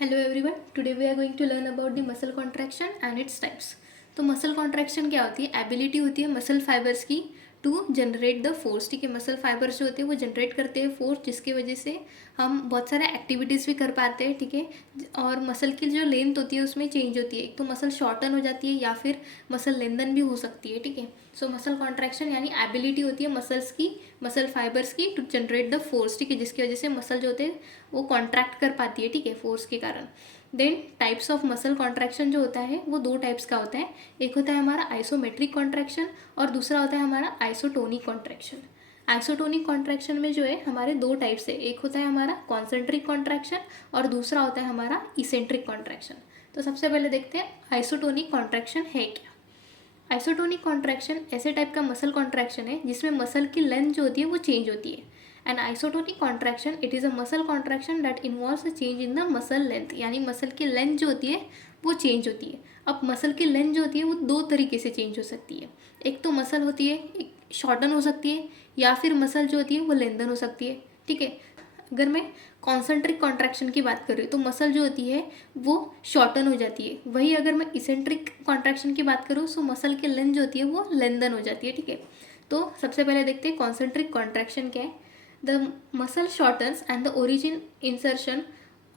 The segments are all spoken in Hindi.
Hello everyone, today we are going to learn about the muscle contraction and its types. तो मसल कॉन्ट्रैक्शन क्या होती है? एबिलिटी होती है मसल फाइबर्स की टू जनरेट द फोर्स। ठीक है, मसल फाइबर्स जो होते हैं वो जनरेट करते हैं फोर्स, जिसकी वजह से हम बहुत सारे एक्टिविटीज़ भी कर पाते हैं। ठीक है, और मसल की जो लेंथ होती है उसमें चेंज होती है, एक तो मसल शॉर्टन हो जाती है या फिर मसल लेंथन भी हो सकती है। ठीक है, सो मसल कॉन्ट्रैक्शन यानी एबिलिटी होती है मसल्स की, मसल फाइबर्स की टू जनरेट द फोर्स। ठीक है, जिसकी वजह से मसल जो होते हैं वो कॉन्ट्रैक्ट कर पाती है। ठीक है, फोर्स के कारण। Then types of muscle contraction जो होता है वो दो टाइप्स का होता है। एक होता है हमारा आइसोमेट्रिक कॉन्ट्रैक्शन और दूसरा होता है हमारा आइसोटोनिक कॉन्ट्रैक्शन। आइसोटोनिक कॉन्ट्रैक्शन में जो है हमारे दो टाइप्स है, एक होता है हमारा कॉन्सेंट्रिक कॉन्ट्रैक्शन और दूसरा होता है हमारा इसेंट्रिक कॉन्ट्रैक्शन। तो सबसे पहले देखते हैं आइसोटोनिक कॉन्ट्रैक्शन है क्या। आइसोटोनिक कॉन्ट्रैक्शन ऐसे टाइप का मसल कॉन्ट्रैक्शन है जिसमें मसल की लेंथ जो होती है वो चेंज होती है। And isotonic contraction it is a muscle contraction that involves a change in the muscle length, यानी मसल की लेंथ जो होती है वो चेंज होती है। अब मसल की लेंथ जो होती है वो दो तरीके से चेंज हो सकती है। एक तो मसल होती है, एक शॉर्टन हो सकती है, या फिर मसल जो होती है वो लेंथन हो सकती है। ठीक है, अगर मैं कॉन्सेंट्रिक कॉन्ट्रैक्शन की बात कर रही हूँ तो मसल जो होती है वो शॉर्टन हो जाती है। वही अगर मैं इसेंट्रिक कॉन्ट्रैक्शन की बात करूँ तो मसल की लेंथ जो होती है वो लेंथन हो जाती है। ठीक है, तो सबसे पहले देखते हैं कॉन्सेंट्रिक कॉन्ट्रैक्शन क्या है। The muscle shortens and the origin insertion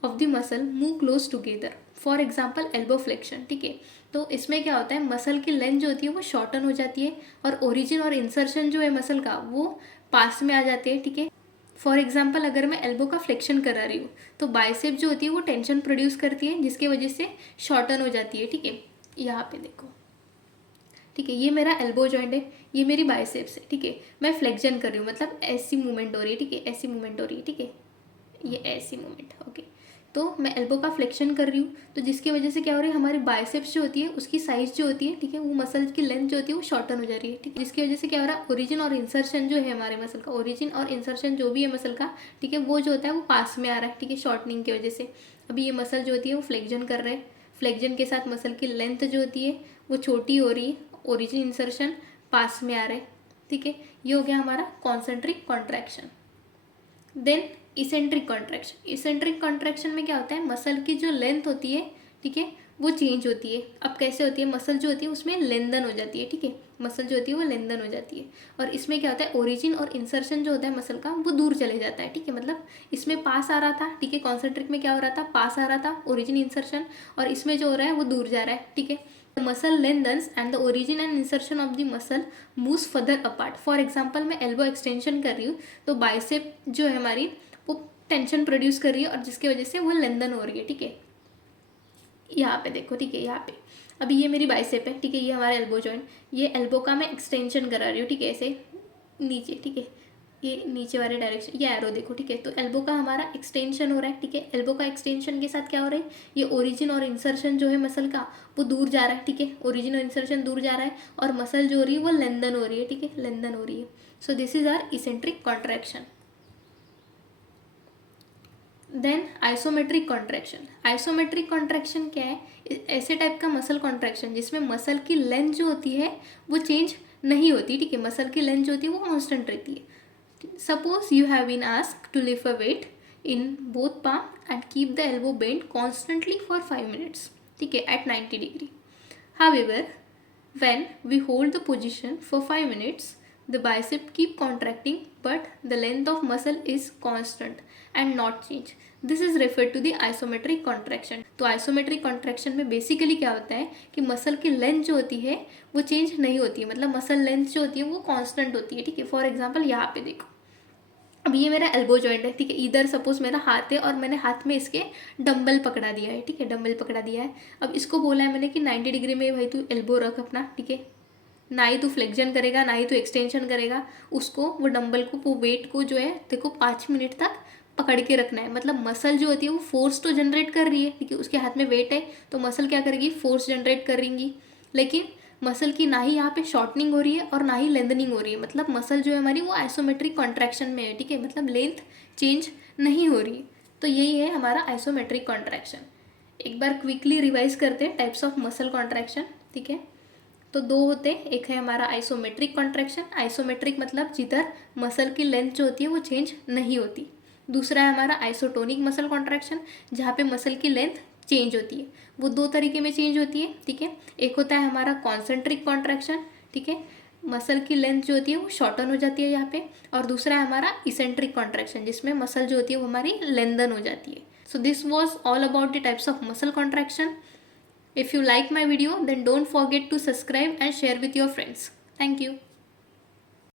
of the muscle move close together, for example elbow flexion. ठीक है, तो इसमें क्या होता है, मसल की लेंथ जो होती है वो शॉर्टन हो जाती है और ओरिजिन और इंसर्शन जो है मसल का वो पास में आ जाते हैं। ठीक है, फॉर एग्जाम्पल अगर मैं एल्बो का फ्लेक्शन करा रही हूँ तो बाइसेप जो होती है वो टेंशन प्रोड्यूस करती है, जिसकी वजह से शॉर्टन हो जाती है। ठीक है, यहाँ पे देखो। ठीक है, ये मेरा एल्बो जॉइंट है, ये मेरी बाइसेप्स है। ठीक है, मैं फ्लेक्शन कर रही हूँ, मतलब ऐसी मूवमेंट हो रही है। ठीक है, ऐसी मूवमेंट हो रही है। ठीक है, ये ऐसी मूवमेंट। ओके, तो मैं एल्बो का फ्लेक्शन कर रही हूँ, तो जिसकी वजह से क्या हो रही है, हमारी बाइसेप्स जो होती है उसकी साइज जो होती है, ठीक है, वो मसल की लेंथ जो होती है वो शॉर्टन हो जा रही है। ठीक है, जिसकी वजह से क्या हो रहा है, ओरिजिन और इंसर्शन जो है हमारे मसल का, ओरिजिन और इंसर्शन जो भी है मसल का, ठीक है, वो जो होता है वो पास में आ रहा है। ठीक है, शॉर्टनिंग की वजह से अभी ये मसल जो होती है वो फ्लेक्शन कर रहे हैं, फ्लेक्शन के साथ मसल की लेंथ जो होती है वो छोटी हो रही है, ओरिजिन इंसर्शन पास में आ रहे हैं। ठीक है, ये हो गया हमारा concentric contraction. Then eccentric contraction, eccentric contraction में क्या होता है, मसल की जो लेंथ होती है, ठीक है, वो चेंज होती है। अब कैसे होती है, मसल जो होती है उसमें लेंथन हो जाती है। ठीक है, मसल जो होती है वो लेंथन हो जाती है, और इसमें क्या होता है, ओरिजिन और इंसर्शन जो होता है मसल का वो दूर चले जाता है। ठीक है, मतलब इसमें पास आ रहा था, ठीक है, कॉन्सेंट्रिक में क्या हो रहा था, पास आ रहा था ओरिजिन इंसर्शन, और इसमें जो हो रहा है वो दूर जा रहा है। ठीक है, the muscle lengthens and the origin and insertion of the muscle moves further apart. For example मैं एल्बो एक्सटेंशन कर रही हूँ तो बाइसेप जो है हमारी वो टेंशन प्रोड्यूस कर रही है और जिसकी वजह से वो लेंथन हो रही है। ठीक है, यहाँ पे देखो। ठीक है, यहाँ पे अभी ये मेरी बाइसेप है। ठीक है, ये हमारा एल्बो जॉइंट, ये एल्बो का मैं एक्सटेंशन करा रही हूँ। ठीक है, ऐसे नीचे। ठीक है, ये नीचे वाले डायरेक्शन, ये एरो देखो। ठीक है, तो एल्बो का हमारा एक्सटेंशन हो रहा है। ठीक है, एल्बो का एक्सटेंशन के साथ क्या हो रहा है, ये ओरिजिन और इंसर्शन जो है मसल का वो दूर जा रहा है। ठीक है, ओरिजिन और इंसर्शन दूर जा रहा है और मसल जो हो रही है वो लेंथन हो रही है। ठीक है, लेंथन हो रही है। So this is our eccentric contraction. Then isometric contraction, isometric contraction क्या है, ऐसे टाइप का मसल कॉन्ट्रैक्शन जिसमें मसल की लेंथ जो होती है वो चेंज नहीं होती। ठीक है, मसल की लेंथ जो होती है वो कांस्टेंट रहती है। Suppose you have been asked to lift a weight in both palm and keep the elbow bent constantly for 5 minutes. ठीक है, at 90 degree. However, when we hold the position for 5 minutes, the bicep keep contracting but the length of muscle is constant and not change. This is refer to the isometric contraction. तो आइसोमेट्रिक कॉन्ट्रैक्शन में बेसिकली क्या होता है कि मसल की लेंथ जो होती है वो चेंज नहीं होती है, मतलब मसल लेंथ जो होती है वो कांस्टेंट होती है। ठीक है, फॉर एग्जांपल यहाँ पे देखो, अब ये मेरा एल्बो जॉइंट है। ठीक है, इधर सपोज मेरा हाथ है और मैंने हाथ में इसके डंबल पकड़ा दिया है। ठीक है, डंबल पकड़ा दिया है। अब इसको बोला है मैंने कि 90 डिग्री में भाई तू एल्बो रख अपना। ठीक है, ना ही तू फ्लेक्शन करेगा ना ही तू एक्सटेंशन करेगा, उसको वो डंबल को वो वेट को जो है देखो 5 मिनट तक पकड़ के रखना है। मतलब मसल जो होती है वो फोर्स तो जनरेट कर रही है। ठीक है, उसके हाथ में वेट है तो मसल क्या करेगी, फोर्स जनरेट करेंगी, लेकिन मसल की ना ही यहाँ पे शॉर्टनिंग हो रही है और ना ही लेंथनिंग हो रही है। मतलब मसल जो है हमारी वो आइसोमेट्रिक कॉन्ट्रैक्शन में है। ठीक है, मतलब लेंथ चेंज नहीं हो रही। तो यही है हमारा आइसोमेट्रिक कॉन्ट्रैक्शन। एक बार क्विकली रिवाइज करते हैं टाइप्स ऑफ मसल कॉन्ट्रैक्शन। ठीक है, तो दो होते हैं, एक है हमारा आइसोमेट्रिक कॉन्ट्रैक्शन। आइसोमेट्रिक मतलब जिधर मसल की लेंथ जो होती है वो चेंज नहीं होती। दूसरा है हमारा आइसोटोनिक मसल कॉन्ट्रैक्शन, जहाँ पे मसल की लेंथ चेंज होती है। वो दो तरीके में चेंज होती है, ठीक है। एक होता है हमारा कॉन्सेंट्रिक कॉन्ट्रैक्शन, ठीक है, मसल की लेंथ जो होती है वो शॉर्टन हो जाती है यहाँ पे। और दूसरा है हमारा इसेंट्रिक कॉन्ट्रैक्शन, जिसमें मसल जो होती है वो हमारी लेंथन हो जाती है। So this was all about the types of muscle contraction. If you like my video, then don't forget to subscribe and share with your friends. Thank you.